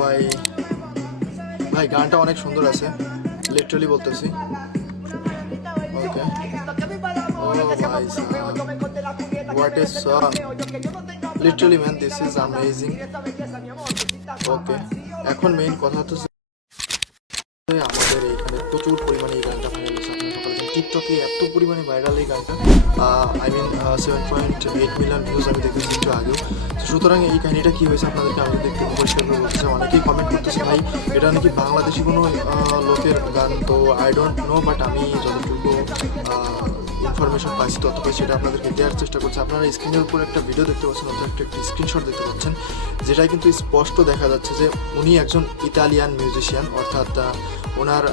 ভাই ভাই গানটা অনেক সুন্দর আছে, লিটারালি বলতেছি। ওকে, ও ভাই what is song, literally man this is amazing. Okay, এখন মেইন কথা হচ্ছে আমাদের এইখানে প্রচুর পরিমাণে এই গানটা ভাইরাল হয়েছে। আপনারা সকালে টিকটকে এত পরিমাণে ভাইরাল এই গানটা, আই মিন 7.8 মিলিয়ন ভিউজ আমি দেখেছি একটু আগেও। সুতরাং এই কাহিনিটা কী হয়েছে আপনাদেরকে আমি দেখতে পরিষ্কার করে বলতেছি। অনেকেই কমেন্ট করতেছে ভাই এটা নাকি বাংলাদেশি কোনো লোকের গান, তো আই ডোন্ট নো, বাট আমি যতটুকু ইনফরমেশন পাইছি তত পাই সেটা আপনাদেরকে দেওয়ার চেষ্টা করছি। আপনারা স্ক্রিনের উপর একটা ভিডিও দেখতে পাচ্ছেন, অর্থাৎ একটা স্ক্রিনশট দেখতে পাচ্ছেন, যেটাই কিন্তু স্পষ্ট দেখা যাচ্ছে যে উনি একজন ইতালিয়ান মিউজিশিয়ান, অর্থাৎ ওনার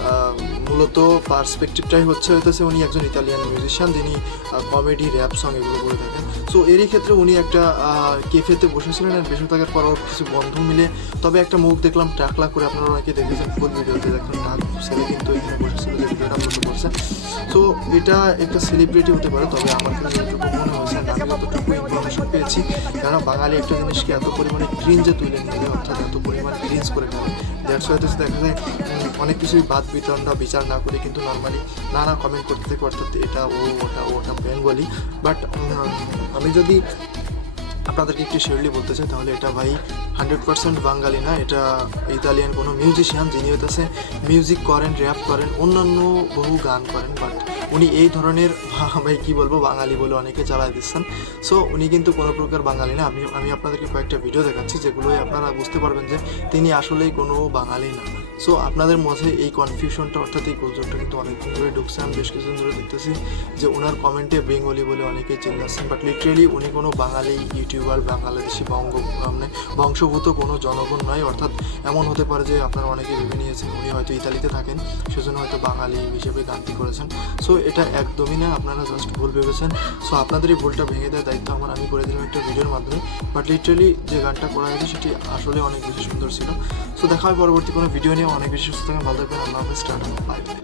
মূলত পার্সপেক্টিভটাই হচ্ছে উনি একজন ইতালিয়ান মিউজিশিয়ান যিনি কমেডি র্যাপ সং এগুলো করে থাকেন। সো এরই ক্ষেত্রে উনি একটা কেফেতে বসেছিলেন, আর বসে থাকার পর ওর কিছু বন্ধু মিলে, তবে একটা মুখ দেখলাম টাকলা করে, আপনারা অনেকে দেখেছেন ফুল ভিডিওতে, দেখেন নাক ছেলে কিন্তু এখানে বসেছিল যে ভিডিওটা আপলোড করছে। সো এটা একটা সেলিব্রিটি হতে পারে, তবে আমার কাছে যতটুকু মনে হয়েছে আমি যতটুকু ইনফরমেশন পেয়েছি, কেননা বাঙালি একটা জিনিসকে এত পরিমাণে ক্রিঞ্জে তুলে নিয়ে অর্থাৎ এত পরিমাণে ক্রিঞ্জ করে ফেলে, দ্যাটস ওয়াই দেখা যায় অনেক কিছুই বাদ বিতণ্ডা বিচার না করে কিন্তু নর্মালি নানা কমেন্ট করতে থাকে, অর্থাৎ এটা ওটা বেঙ্গলি। বাট আমি যদি আপনাদেরকে একটু শিওরলি বলতে চাই তাহলে এটা ভাই 100% বাঙালি না, এটা ইতালিয়ান কোনো মিউজিশিয়ান যিনি হইতেছে মিউজিক করেন, র্যাপ করেন, অন্যান্য বহু গান করেন, বাট উনি এই ধরনের ভাই কী বলবো বাঙালি বলে অনেকে চালায় দিচ্ছেন। সো উনি কিন্তু কোনো প্রকার বাঙালি না। আমি আপনাদেরকে কয়েকটা ভিডিও দেখাচ্ছি যেগুলোই আপনারা বুঝতে পারবেন যে তিনি আসলেই কোনো বাঙালি না। সো আপনাদের মধ্যে এই কনফিউশনটা অর্থাৎ এই গোলযোগটা কিন্তু অনেকদিন ধরে ঢুকছে। আমি বেশ কিছুদিন ধরে দেখতেছি যে ওনার কমেন্টে বেঙ্গলি বলে অনেকেই চিল্লাচ্ছেন, বাট লিটারেলি উনি কোনো বাঙালি ইউটিউবার, বাংলাদেশি মানে বংশভূত কোনো জনগণ নয়। অর্থাৎ এমন হতে পারে যে আপনারা অনেকে ভেবে নিয়েছেন উনি হয়তো ইতালিতে থাকেন, সেজন্য হয়তো বাঙালি হিসেবে গানটি করেছেন। সো এটা একদমই না, আপনারা জাস্ট ভুল ভেবেছেন। সো আপনাদের এই ভুলটা ভেঙে দেওয়ার দায়িত্ব আমি করে দিলাম একটা ভিডিওর মাধ্যমে, বাট লিটারেলি যে গানটা করা হয়েছে সেটি আসলে অনেক বেশি সুন্দর ছিল। সো দেখা হয় পরবর্তী কোনো ভিডিও নিয়ে, অনেক বেশি সুস্থ থাকেন, ভালো থাকবেন, আল্লাহ হাফেজ, টাটা, বাই।